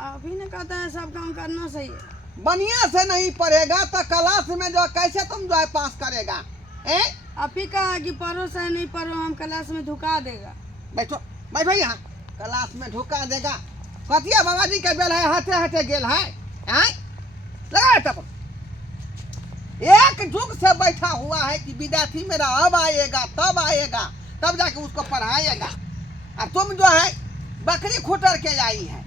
अभी ने कहता है सब काम करना सही है। बढ़िया से नहीं पढ़ेगा तो क्लास में जो कैसे तुम जो है पास करेगा? अभी कहा कि पढ़ो से नहीं पढ़ो हम क्लास में ढुका देगा। बैठो बैठो यहाँ, क्लास में ढुका देगा। कथिया बाबा जी के बेल है, हाथे हाथे गेल है। लगा तब एक जुग से बैठा हुआ है कि विद्यार्थी मेरा अब आएगा तब जाके उसको पढ़ाएगा। और तुम जो है बकरी खुटर के आई है,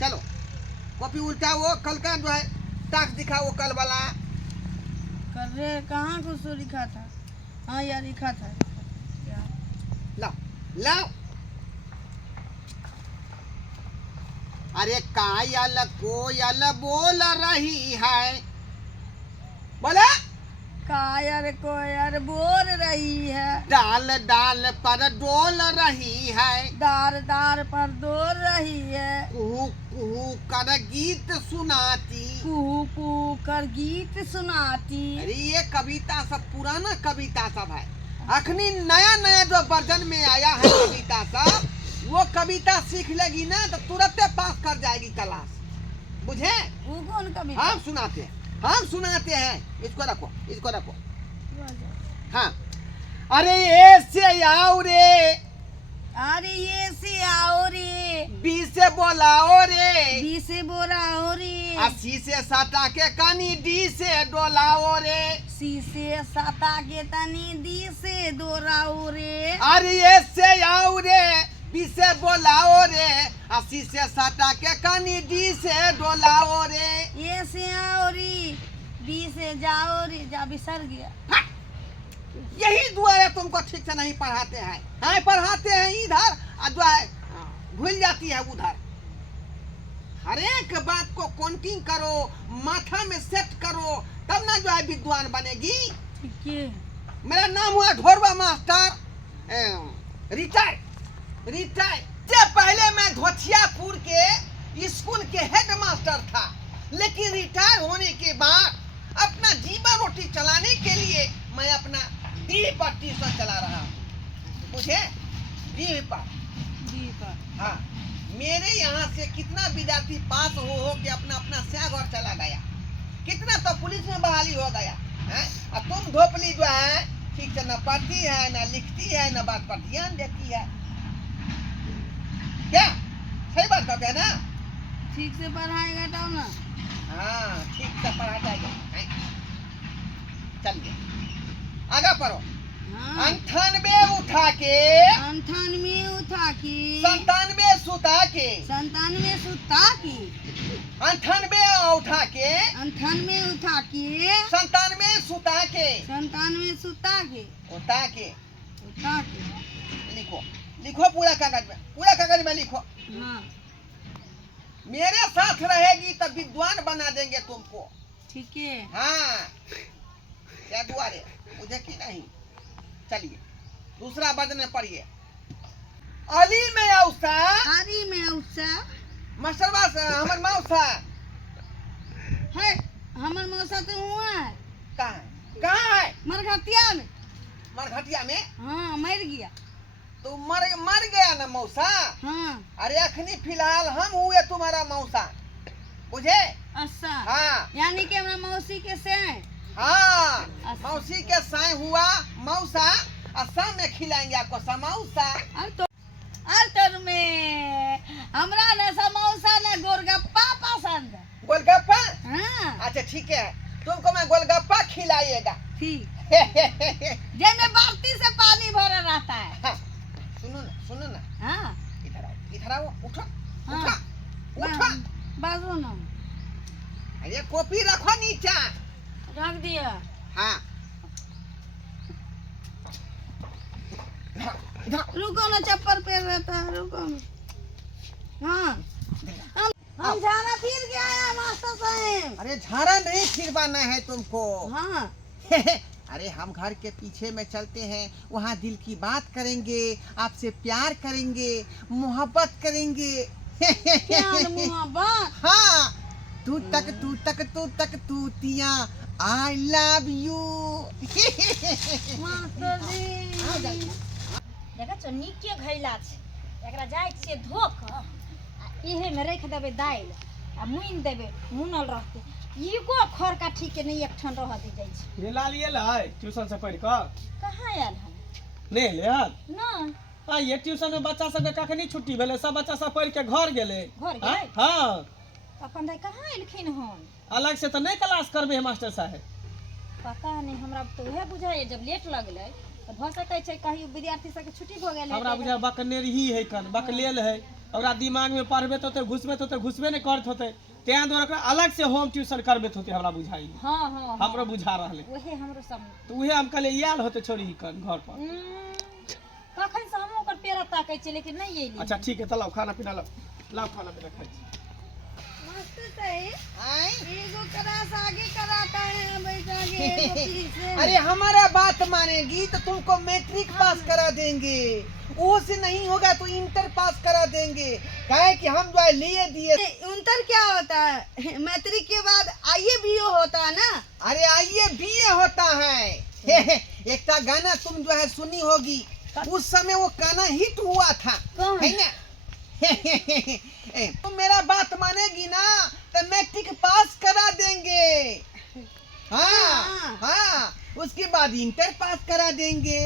चलो कॉपी उल्टाओ, कल का जो है टास्क दिखाओ, कल वाला। कर रहे कहाँ कुछ तो लिखा था। हाँ यार लिखा था। लाओ लाओ। अरे कायल कोयल बोल रही है, बोला कायर कोयर बोल रही है, डाल डाल पर डोल रही है, दार दार पर डोल रही है, कुहू कुहू कर गीत सुनाती, कुहू कुहू कर गीत सुनाती। अरे ये कविता सब पुराना कविता सब है। अखनी नया नया जो वर्जन में आया है कविता सब, वो कविता सीख लेगी ना तो तुरंत पास कर जाएगी क्लास, बुझे? वो कौन कविता? हम सुनाते हैं। इसको रखो। हाँ, अरे ये से आओ रे, अरे ये से आओ रे, बी से बोलाओ रे, बी से बोलाओ रे, सी से सटा के कनी डी से डोलाओ रे, सी से सता के तनी डी से दोराओ रे। अरे ये से आओ रे, बी से बोलाओ रे, सी से सटा के कनी डी से डोलाओ रे। ये से आओ रे, बी से जाओ रे, जा बिसर गया। यही दुआएं तुमको ठीक से नहीं पढ़ाते हैं। हाँ पढ़ाते हैं इधर, जो है भूल जाती है उधर। हर एक बात को काउंटिंग करो, माथा में सेट करो, तब ना जो है विद्वान बनेगी। ठीक है। मेरा नाम हुआ ढोरवा मास्टर, रिटायर्ड। से पहले मैं घोचियापुर के स्कूल के हेड मास्टर था, लेकिन रिटायर होने के बाद अपना जीवन रोटी चलाने के लिए मैं अपना डी पर ट्यूशन चला रहा हूँ, मुझे डी पर। हाँ, मेरे यहाँ से कितना विद्यार्थी पास हो के अपना अपना घर चला गया, कितना तो पुलिस में बहाली हो गया है। और तुम धोपली जो है ठीक से न पढ़ती है न लिखती है न बात पर ध्यान देती है। क्या सही बात करते है ना? ठीक से पढ़ाएगा तब ना। हाँ ठीक से पढ़ा जाएगा। चलिए आगे पढ़ो। हाँ। 98 उठा के, 98 उठा के, 97 सुता के, 97 सुता के, 98 उठा के, 98 उठा के, 97 सुता के, 97 सुता के, उठा के। उठा के लिखो पूरा कागज में लिखो। हाँ। मेरे साथ रहेगी तब विद्वान बना देंगे तुमको। ठीक है। हाँ क्या दुआरे मुझे की नहीं। चलिए दूसरा वर्जन पढ़िए। अली में औसा, आरी में औसा, मास्टरबा हमर मौसा है, हमर मौसा तो हुआ है। कहाँ है? मरघटिया में। मरघटिया में? हाँ मर गया। तो मर गया ना मौसा? हाँ। अरे अखनी फिलहाल हम हुए तुम्हारा मौसा, बुझे? अच्छा। हाँ यानी कि हमरा मौसी के से। हाँ अच्छा। मौसी के साय हुआ मौसा, असम में खिलाएंगे आपको समौसा। अर्तर में हमरा ना समोसा ना गोलगप्पा पसंद है। गोलगप्पा? हाँ। अच्छा ठीक है, तुमको मैं गोलगप्पा खिलाइएगा। ठीक। जिसमें बाल्टी से पानी भरा रहता है। हाँ, सुनो ना। हाँ। इधर आओ, उठो। हाँ। उठो। बाजू ना। अरे कॉपी रखो नीचे। रख दिया। हाँ। रुको ना, चप्पल पैर रहता है, रुको ना। हाँ। हम झाड़ा फिर के आया मास्टर साहब। अरे झाड़ा नहीं फिरवाना है तुमको। हाँ। अरे हम घर के पीछे में चलते हैं, वहाँ दिल की बात करेंगे, आपसे प्यार करेंगे, मोहब्बत करेंगे। प्यार मोहब्बत? हाँ, तू तक तूतियाँ आई लव यू। मास्टर जी देखा छो नीके घैला छै एकरा जाय छियै धो क आ इहे में रख देबै दालि आ मुइन देबै मुनल रहतै ईगो खर काठी के नहीं एकठन रह दे जाय छै। ये ला लिए लै ट्यूशन से पढ़ क कहाँ आयल है नहीं ले न आ ये ट्यूशन में बच्चा सब के कखनी छुट्टी भेले सब बच्चा सब पढ़ के घर गेले। घर गेलै? हां अपन दाई कहाँ एलखिन हन अलग से तो नहीं क्लास करबे मास्टर साहब। पता नहीं हमरा तो उहे बुझाय जब लेट लगलै तो भ सकै छै कहीं विद्यार्थी सब के छुट्टी भ गेलै हमरा बुझा बकनेर ही है कन बकलेल है ओकरा दिमाग में पढ़बे तो घुसबे नहीं करत होते तें द्वारा ओकरा अलग से होम ट्यूशन करबे होते हमरा बुझाई। हां हां हमरो बुझा रहले ओहे हमरो सब तो उहे हम कहले याल होते छोड़ी कन घर पर। कखन से हम ओकर पेरा ताकै छै लेकिन नहीं एली। अच्छा ठीक है चलो खाना पीना लाओ खाना पीना खाई। मास्टर साहब आई एगो क्लास आगे कराता है बैठा के एगो पीछे। अरे हमारा बात मानेगी तो तुमको मैट्रिक पास करा देंगे, वो से नहीं होगा तो इंटर पास करा देंगे। कहे कि हम जो है लिए दिए। इंटर क्या होता है? मैट्रिक के बाद IABO होता है ना। अरे आइए BA होता है। एक का गाना तुम जो है सुनी होगी, उस समय वो गाना हिट हुआ था कौन? है ना। तुम मेरा बात मानेगी ना तो मैट्रिक पास करा देंगे। हाँ हाँ उसके बाद इंटर पास करा देंगे।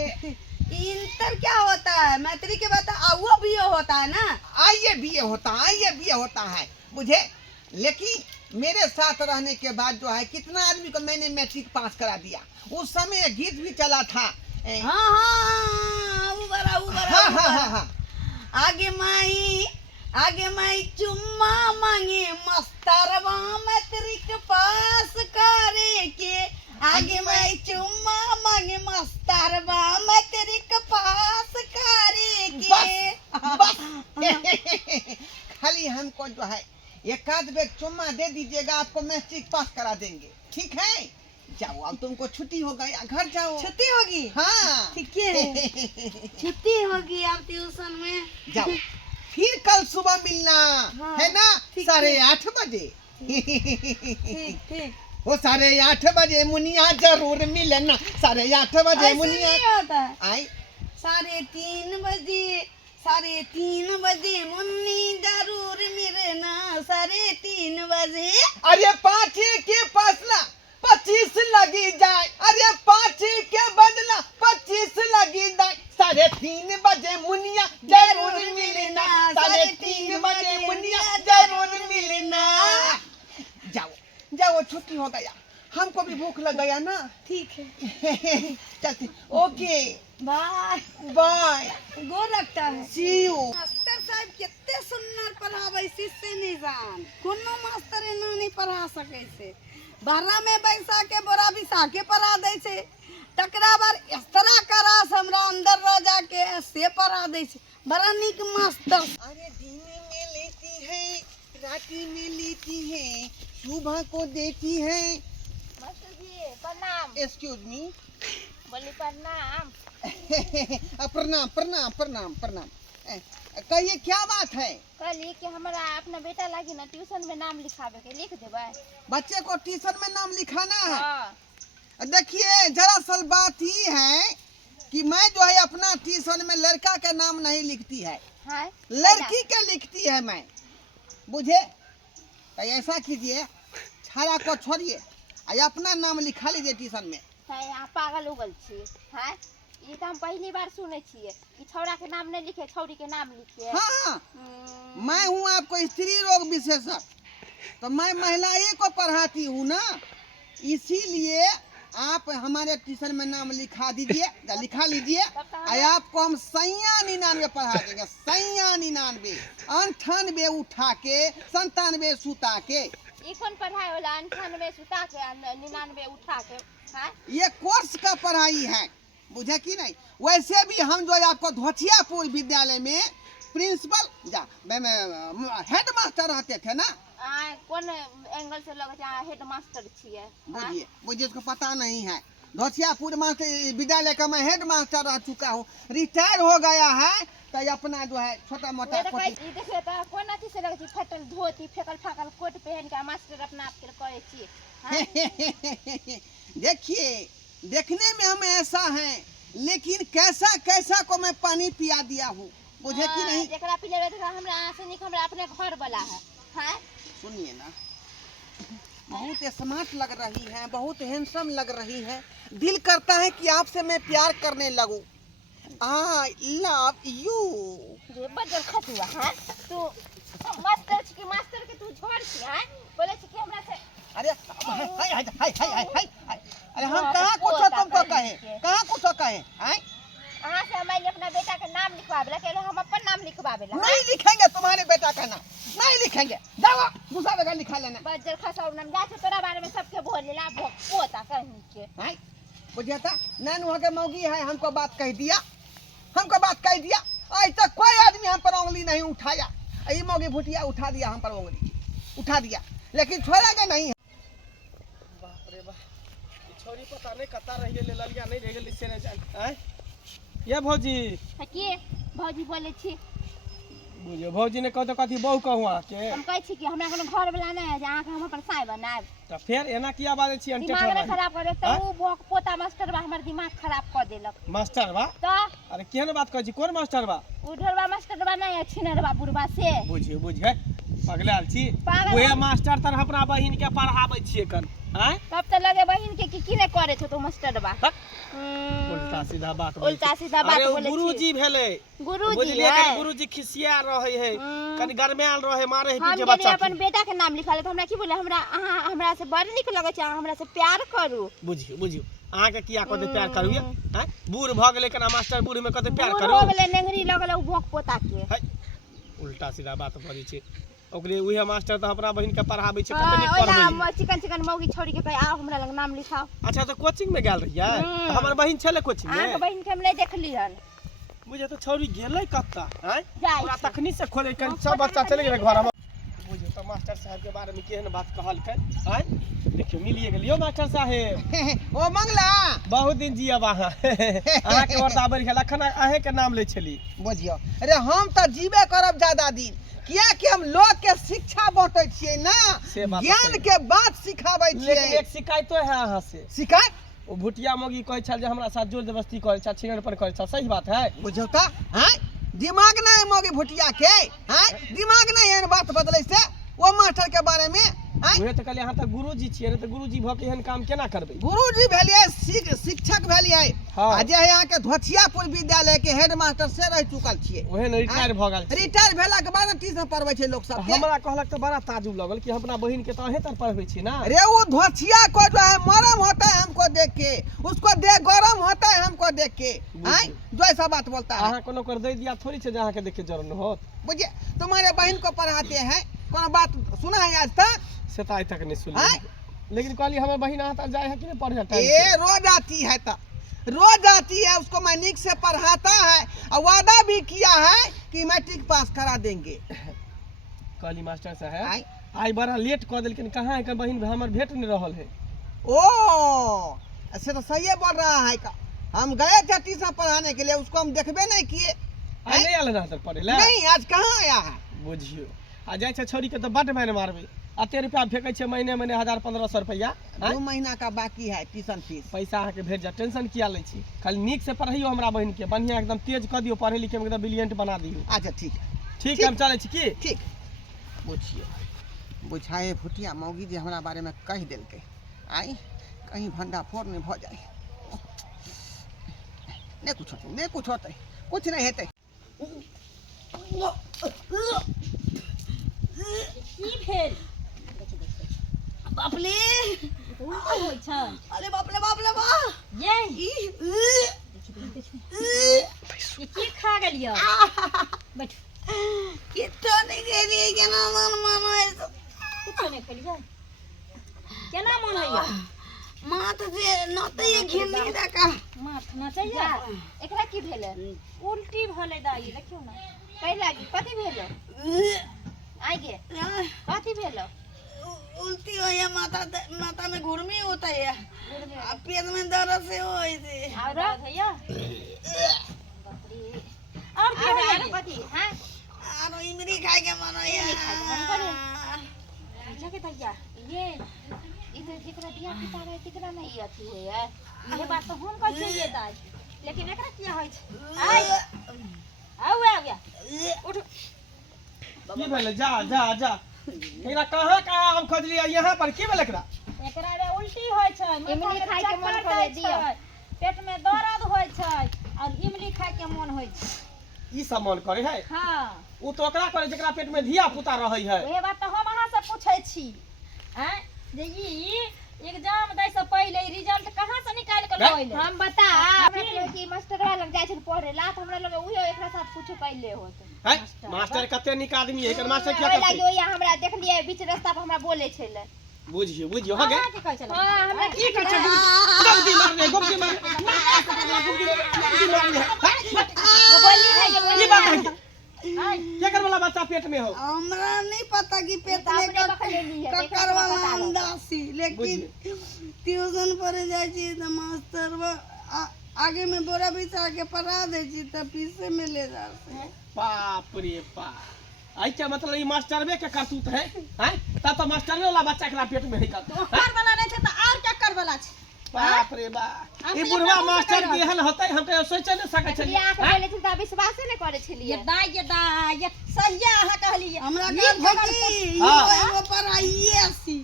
इंटर क्या होता है? मैट्रिक के बाद IABO होता है ना। आइए BA होता है मुझे। लेकिन मेरे साथ रहने के बाद जो है कितना आदमी को मैंने मैट्रिक पास करा दिया। उस समय गीत भी चला था। हाँ हाँ उबरा आगे माई चुम्मा मांगे मस्तरवा मैट्रिक पास करे के। आगे माई चुम्मा मांगे मस्तरवा मैट्रिक पास करे के। बस खाली हमको जो है एक आध बेर चुम्मा दे दीजिएगा, आपको मैट्रिक पास करा देंगे। ठीक है जाओ, अब तुमको छुट्टी हो गई, घर जाओ। छुट्टी होगी? हाँ ठीक है छुट्टी होगी अब ट्यूशन में। जाओ फिर कल सुबह मिलना। हाँ, है ना ठीक 8:30 बजे। ठीक वो 8:30 बजे मुनिया जरूर मिलना। 8:30 बजे ऐसे मुनिया नहीं होता है। आई 3:30 बजे मुन्नी जरूर मिलना। 3:30 बजे। अरे 5 के फसला 25 लगी जाए। अरे 5 के बदला 25 लगी जाए। 3:30 बजे मुनिया जरूर मिलना। 3:30 बजे मुनिया जरूर मिलना। जाओ जाओ छुट्टी हो गया, हमको भी भूख लग गया ना। ठीक है चलते। ओके बाय बाय गो रखता है। सी यू। मास्टर साहब कितने सुंदर पढ़ावे शिष्य निशान। कोनो मास्टर एना नहीं पढ़ा सके से। बहरा में बैसा के बोरा बिसा के पढ़ा दे छे। तकरा बार इस तरह करास हमरा अंदर रह जाके से पढ़ा दे छे। बड़ा निक मास्टर। अरे दिन में लेती है, राती में लेती है, सुबह को देती है। मास्टर जी प्रणाम। Excuse me. बोली प्रणाम। प्रणाम प्रणाम प्रणाम प्रणाम। कहिए क्या बात है? कहली कि हमरा अपना बेटा लागी ना ट्यूशन में नाम लिखावे के, लिख देबै? बच्चे को ट्यूशन में नाम लिखाना है। हां देखिए दरअसल बात ही है कि मैं जो है अपना ट्यूशन में लड़का का नाम नहीं लिखती है, हां लड़की का लिखती है मैं। बुझे? तो ऐसा कीजिए, छाड़ा को छोड़िए और अपना नाम लिखा लीजिए ट्यूशन में। यहाँ पागल उगल छी। हां ये तो हम पहली बार सुने छिए कि छौड़ा के नाम नहीं लिखे छौड़ी के नाम लिखे। हाँ मैं हूँ आपको स्त्री रोग विशेषज्ञ, तो मैं महिलाएं को पढ़ाती हूँ ना, इसीलिए आप हमारे ट्यूशन में नाम लिखा दीजिए, लिखा लीजिए और आपको हम 99 पढ़ा देंगे। 99 98 उठा के 97 सुता के। ई कौन पढ़ाई वाला 98 सुता के 99 उठा के? हां ये कोर्स का पढ़ाई है, बुझे कि नहीं। वैसे भी हम जो है आपको धोथियापुर विद्यालय में प्रिंसिपल हेड मास्टर रहते थे ना। कौन एंगल से लगे हेड मास्टर छिए? बुझिए मुझे इसको पता नहीं है। धोथियापुर विद्यालय का मैं हेड मास्टर रह चुका हूँ, रिटायर हो गया है। तो ये अपना जो है छोटा मोटा ये तो कहीं ई देखिए तो कोन अथी से लगे छी फटल धोती फेकल फाकल कोट पहन के मास्टर अपना आप के करे छी देखिए देखने में हम ऐसा हैं, लेकिन कैसा कैसा को मैं पानी पिया दिया हूँ, बुझे कि नहीं। जेकरा पिले रहे देखा हमरा आसे निक हमरा अपने घर वाला है हैं। सुनिए ना, बहुत स्मार्ट लग रही है, बहुत हैंडसम लग रही है, दिल करता है कि आपसे मैं प्यार करने लगूं। I love you. जे बजल खतुआ है तू मास्टर के तू छोड़ छी हैं बोले छी कि हमरा से अरे हाय हाय हाय हाय हाय, अरे हम कहाँ कुछ तुमको कहे, कहाँ कुछ कहे हैं। अहाँ से हमारे अपना बेटा का नाम लिखवाबेला के हम अपन नाम लिखवाबेला नहीं लिखेंगे तुम्हारे बेटा का नाम, नहीं लिखेंगे, जाओ दूसरा जगह लिखा लेना। बजल खसाउ नाम जाके तोरा बारे में सबके बोल लेला पोता कहीं के हैं बुझे था नैन वहाँ के मौगी है, हमको बात कह दिया, हमको बात कह दिया। आज तक कोई आदमी हम पर उंगली नहीं उठाया, यही मौगी भुटिया उठा दिया, हम पर उंगली उठा दिया, लेकिन छोड़ेगा नहीं। बाप रे बाप, छोरी पता नहीं कता रह गेल, ललिया नहीं रह गेल से नहीं जान। हैं ये भौजी के भौजी बोले छी बुझियो भौजी ने कह तो कथी बहु कहूँ के हम कहै छी कि हमरा कोनो घर वाला नहीं है जे आके हम अपन साय बनाएब। तो फिर एना किया बाजे छी अंटे दिमाग ने खराब कर देते उ पोता मास्टर बा हमर दिमाग खराब कर देलक। मास्टर बा तो अरे केहन बात कहै छी, कोन मास्टर बा। उधरवा मास्टर बा नहीं है छिनरवा बुढ़वा से बुझियो बुझे पगलाल छी, पागल ओए मास्टर तर अपना बहिन के पढ़ाबै छियै कन। हैं तब तो लगे बहिन के की नहीं करे छो तो मास्टर बा उल्टा सीधा बात बोलै छी। उल्टा सीधा बात अरे बोले छी। गुरुजी भेले, गुरुजी बुझलिए है कि गुरुजी खिसिया रहे है, कनी गरमायल रहे, मारे है हम पीछे गेली बच्चा अपन बेटा के नाम लिखा ले तो हमरा की बोले हमरा अहाँ हमरा से बड़ निक लगे छै, अहाँ हमरा से प्यार करू। बुझियो बुझियो अहाँ के किया कहते प्यार करू हैं। बूढ़ भ गेले कना मास्टर बूढ़ में कहते प्यार बूढ़ करू। हो गेले नेंगरी लगल उ भोक पोता के है उल्टा सीधा बात करै छै, ओकरे उहे मास्टर त अपना बहिन के पढ़ाबै छै, कते हाँ, नीक ओला पढ़बै। चिकन चिकन मौगी छोड़ी के कहे आओ हमरा लग नाम लिखाओ। अच्छा तो कोचिंग में गेल रहियै, हमर बहिन छले कोचिंग अहाँ के में। बहिन के हम नहीं देखली हन। बुझे तो छौरी गेलै कत्ता हैं, जाइ पूरा छै। तखनी से खोले के सब बच्चा चले गेलै घर में। बुझियो तो मास्टर साहब के बारे में केहन बात कहलकै हैं, देखियो मिलिए गेलियो मास्टर साहब। ओ मंगला बहुत दिन जियब अहाँ अहाँ के वर्दा बढ़ गेल, अखन अहे के नाम ले छली। बुझियो अरे हम तो जीवे करब ज्यादा दिन, किया कि हम लोग के शिक्षा बांटै छियै ना, से बात ज्ञान सही। के बात सिखाबै लेकिन छियै। एक शिकायतो है अहाँ से, शिकायत ओ भुटिया मौगी कहै छल जे हमरा साथ जोर जबरदस्ती करै छल, छिनर पर करै छल, सही बात है। बुझौ त हैं, दिमाग नहीं मौगी भुटिया के हैं, दिमाग नहीं है बात बदलै से वो मास्टर के बारे में हैं। उहे त कहलियै अहाँ त गुरुजी छियै रे, त गुरुजी भ के एहन काम केना करबै। गुरुजी भेलिए शिक्षक भेलिए, हाँ। आ जे यहाँ के धोथियापुर विद्यालय के हेड मास्टर से रह चुकल छियै। ओहे न रिटायर भ गेल। रिटायर भेला के बाद ट्यूशन पढ़बै छै लोग सब के। हमरा कहलक त बड़ा ताजुब लगल कि अपना बहिन के त अहे तर पढ़बै छी ना। अरे वो धोथिया को जो है मरम होता है हमको देख के, उसको देख गरम होता है हमको देख के हैं, जो ऐसा बात बोलता है। अहाँ कोनो कर दे दिया थोड़ी छै जे अहाँ के देख के जरूर न होत। बुझिए तुम्हारे बहन को पढ़ाते हैं, कोनो बात सुना है आज तक? से त आज तक नहीं सुनली, हैं? लेकिन कहली हमर बहिन अहाँ त जाय है कि नहीं पढ़े टाइम ये रोज आती है तो रोज आती है, उसको मैं निक से पढ़ाता है और वादा भी किया है कि मैट्रिक पास करा देंगे। कहली मास्टर साहब हैं? आई बड़ा लेट कह देलकिन, कहाँ है बहिन हमर भेट नहीं रहल है। ओ ऐसे तो सही बोल रहा है का, हम गए थे ट्यूशन पढ़ाने के लिए, उसको हम देखबे नहीं किए। आई नहीं आल ना तर पढ़े ला। नहीं आज कहाँ आया है। बुझियो आ जाय छै छोरी के त बड मार मारबै, अते रुपया फेंकै छै महीने महीने 1000-1500 रुपया। 2 महीना का बाकी है ट्यूशन फीस। पैसा अहाँ के भेट जा, टेंशन किया लै छी, खाली नीक से पढ़ैयो हमरा बहिन के, बढ़िया एकदम तेज क दियो, पढ़े लिखे में एकदम ब्रिलियंट बना दियो। अच्छा ठीक है, ठीक है हम चलै छी की। ठीक बुझिए बुझाए भुटिया मौगी जे हमरा बारे में कह देलकै, आई कहीं भंडाफोड़ नहीं भ जाए। नहीं कुछ होते, नहीं कुछ होते, कुछ नहीं हेतै। की भेल बाप रे, उल्टा होय छै अरे बाप रे बाप रे बा ये ई ये की खा गेलियो बैठ कितो नहीं गेली केना मन मन है कुछो नहीं खेलियो केना मन होइया माथ जे नते ये घिन नहीं देखा माथ नचैया एकरा की भेले उल्टी भले दाई देखियो ना कहि लागी कथि भेलो आइ गे कथि भेलो उल्टी हो या माथा में घुर्मी होता है, अब पेट में दर्द से हो ऐसे। और भैया बाप रे और आरो कथी हैं आरो इमली खाए के मन होइए जाके तैया ये इधर जेकरा बियाह पिता रहे तिकरा नहीं अथी होय है ये बात तो हम कहै छियै दाई लेकिन एकरा किया होय छै आइ आउ आ गया उठ की भेलै जा जा जा एकरा कहाँ कहाँ आम खोजलियै यहाँ पर की भेलै एकरा एकरा रे उल्टी होय छै इमली खाय के मन करे दियो पेट में दर्द होय छै और इमली खाय के मन होय छै ई सब मन करे है हां उ तो ओकरा करे जेकरा पेट में धिया पुता रहै है ओहे बात तो हम अहाँ से पूछै छी हैं जे ई एग्जाम दै से पहले रिजल्ट कहां से निकाल के लइले हम बता हमरा लोग की मास्टरवा लग जाय छै पढ़े ला त हमरा लोग उहे एकरा साथ कुछ पहले होत है मास्टर कते निक आदमी है एकर मास्टर क्या ओहे करते लागियो या हमरा देखलिए बीच रास्ता पर हमरा बोले छले बुझियो बुझियो हो गए की कहै छले हां हमरा की कहै छै गुप्ती मार दे गुप्ती मार बोली है ये की बात है क्या कर वाला बच्चा पेट में हो हमरा नहीं पता कि पेट में ककर वाला अंडासी लेकिन ट्यूशन पढ़े जाय छी त मास्टर आगे में बोरा बिछा के पढ़ा दे छी त पीछे में ले जा बाप रे बाप आई क्या मतलब ई मास्टरवे के करतूत है हैं तब तो मास्टरवे वाला बच्चा के पेट में है करतूत कर वाला नहीं छै त और क्या कर वाला छै बाप रे बाप ई बुढ़वा मास्टर केहन होतै हम तो सोचै नहि सकै छलियै बियाह के बोले त विश्वास नहीं करे छलिए ये दाई ये सही अहाँ कहलिए हमरा का भौजी हाँ। एगो पढ़ाइए सी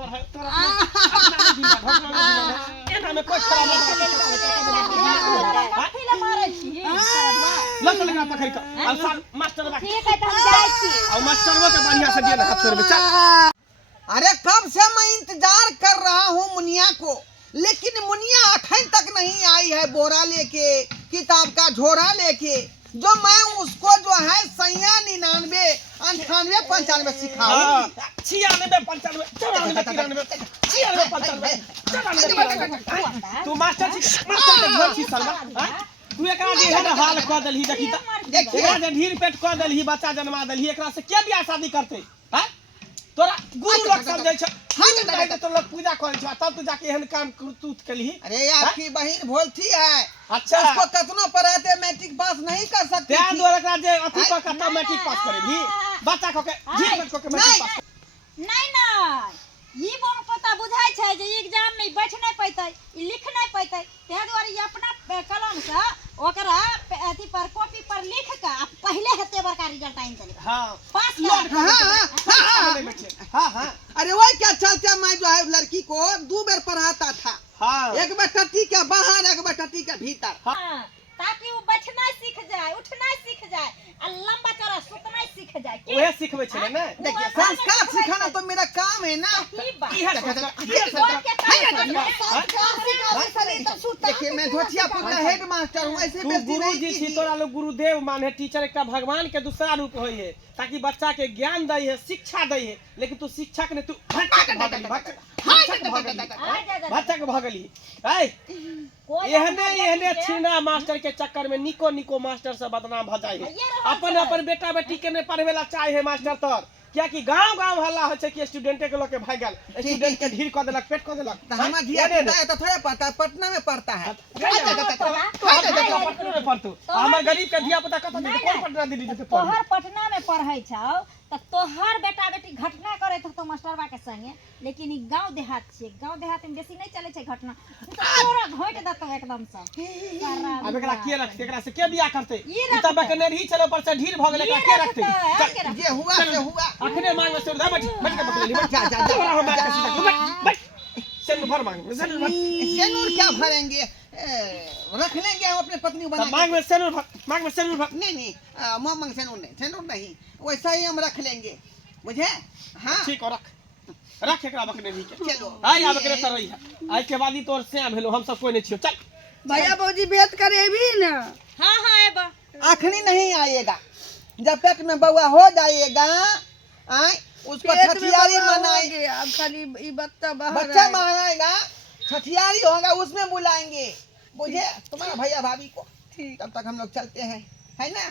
तोरा एना में कोई खराब कथी ले मारै छी लग लगा पकड़ के और साल मास्टर बा ठीक है त हम जाय छी और मास्टरवा के बढ़िया से दे ना हाथ में चल अरे कब से मैं इंतजार कर रहा हूँ मुनिया को, लेकिन मुनिया अखन तक नहीं आई है बोरा लेके, किताब का झोरा लेके। जो मैं उसको जो है 99 98 95 सिखाऊं। 96 95 94 तू मास्टर के घर छी सरवा तू एकरा जे है हाल क देलही देखी त एकरा जे ढीर पेट क देलही बच्चा जन्मा देलही एकरा से के बियाह शादी करते हैं तोरा गुरु लोग समझै छ तो लोग पूजा करे छ तब तू जाके एहन काम तू केलही। अरे आपकी बहन भोलती है, अच्छा उसको कितना पढ़ाते मैट्रिक पास नहीं कर सकती त्या थी। द्वारा एकरा जे अथी क के तब मैट्रिक पास करेली बच्चा को के ढीर पेट को के मैट्रिक पास नहीं ई बात पता बुझाय छै जे एग्जाम में बैठ नहीं पैतै ई लिख नहीं पैतै ते द्वारा ई अपना कलम से ओकरा अथी पर कॉपी पर लिख के पहले हेते बड़का रिजल्ट आइन चले हां पास हां अरे वही क्या चलते, मैं जो है लड़की को 2 बार पढ़ाता था, हां एक बार टट्टी के बाहर एक बार टट्टी के भीतर। हां ताकि वो बैठना सीख जाए, उठना सीख जाए और लंबा चौड़ा सुतना सीख जाए। ओहे सिखबै छले ने देखिए संस्कार सिखाना तो मेरा काम है ना। देखिए मैं धोतियापुर का हेड मास्टर हूँ, ऐसे तू बेइज्जती गुरु नहीं जी छी कीजिए। तोरा लोग गुरुदेव माने टीचर एक भगवान के दूसरा रूप होई है ताकि बच्चा के ज्ञान दई है शिक्षा दई है, लेकिन तू शिक्षक ने तू बच्चा के भगली एहने छीना मास्टर के चक्कर में निको निको मास्टर से बदनाम भ जाए है। अपन अपन बेटा बेटी के ने पढ़वे ला चाहे है मास्टर तर क्या कि गांव गांव हल्ला हो छै कि स्टूडेंट के लोग के भागल स्टूडेंट के ढीर क देलक पेट क देलक तो हमारा धिया पुता है तो थोड़ा पढ़ता है, पटना में पढ़ता है। पटना में पढ़तू हमर गरीब के धिया पुता कत जेते कोन पटना दिल्ली जेते पढ़ तोहर पटना में पढ़ै छौ त तोहर बेटा बेटी घटना करैत हो तो मास्टरबा के संगे, लेकिन ई गांव देहात छे, गांव देहात में बेसी नहीं चले छे घटना, तो तोरा घोट देतो एकदम से। अब एकरा के रखते एकरा से के बियाह करते ई तब के नहीं चले ऊपर से ढीर भ गेले एकरा के रखते ये हुआ से हुआ। अखने मांग में से बैठ बैठ के पकड़ ली जा जा जा हम मार के सीधा बैठ सेन भर मांग में सेन भर सेनूर क्या भरेंगे, रख लेंगे हम अपने पत्नी बना के। मांग में सेन भर मांग में सेन भर नहीं मांग सेनूर नहीं वैसा ही हम रख लेंगे, बुझे। हाँ ठीक है रख एकरा बकने दी के चलो आई आब करे तरई है आज के बाद ही तोर से भेलो हम सब कोई नहीं छियो चल भैया भौजी भेंट करे भी ना। हां हां एबा आखनी नहीं आएगा, जब पेट में बउआ हो जाएगा आए उसको छठियारी मनाएंगे। अब खाली ई बच्चा बाहर बच्चा मनाएगा, छठियारी होगा उसमें बुलाएंगे, बुझे तुम्हारा भैया भाभी को। ठीक तब तक हम लोग चलते हैं, है ना।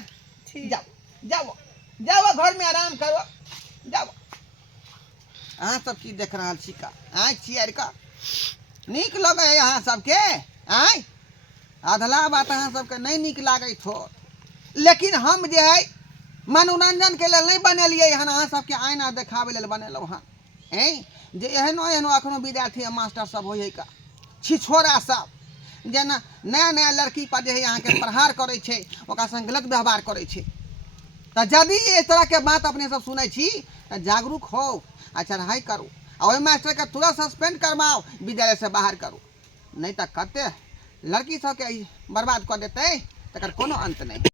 ठीक जाओ जाओ जाओ घर में आराम करो, जाओ। अहाँ सब की देख रहा छी का आँख चियर का नीक लगे है यहाँ सबके आय अधला बात अहाँ सबके नहीं नीक लागत हो लेकिन हम जे है मनोरंजन के लिए नहीं बनेलिए हन, अहाँ सबके आईना देखावे लेल बनेलहुँ हन। जे एहनो एहनो अखनो विद्यार्थी आ मास्टर सब होइए का छिछोरा सब जेना नया नया लड़की पर जे है अहाँके प्रहार करे छे, ओकरा संग गलत व्यवहार करे छे। तो यदि इस तरह के बात अपने सब सुनै छी तो जागरूक हो आ चढ़ाई करू, आ ओहि मास्टर के तुरंत सस्पेंड करवाओ, विद्यालय से बाहर करू, नहीं तो कते लड़की सबके बर्बाद कर देते, तकर कोनो अंत नहीं।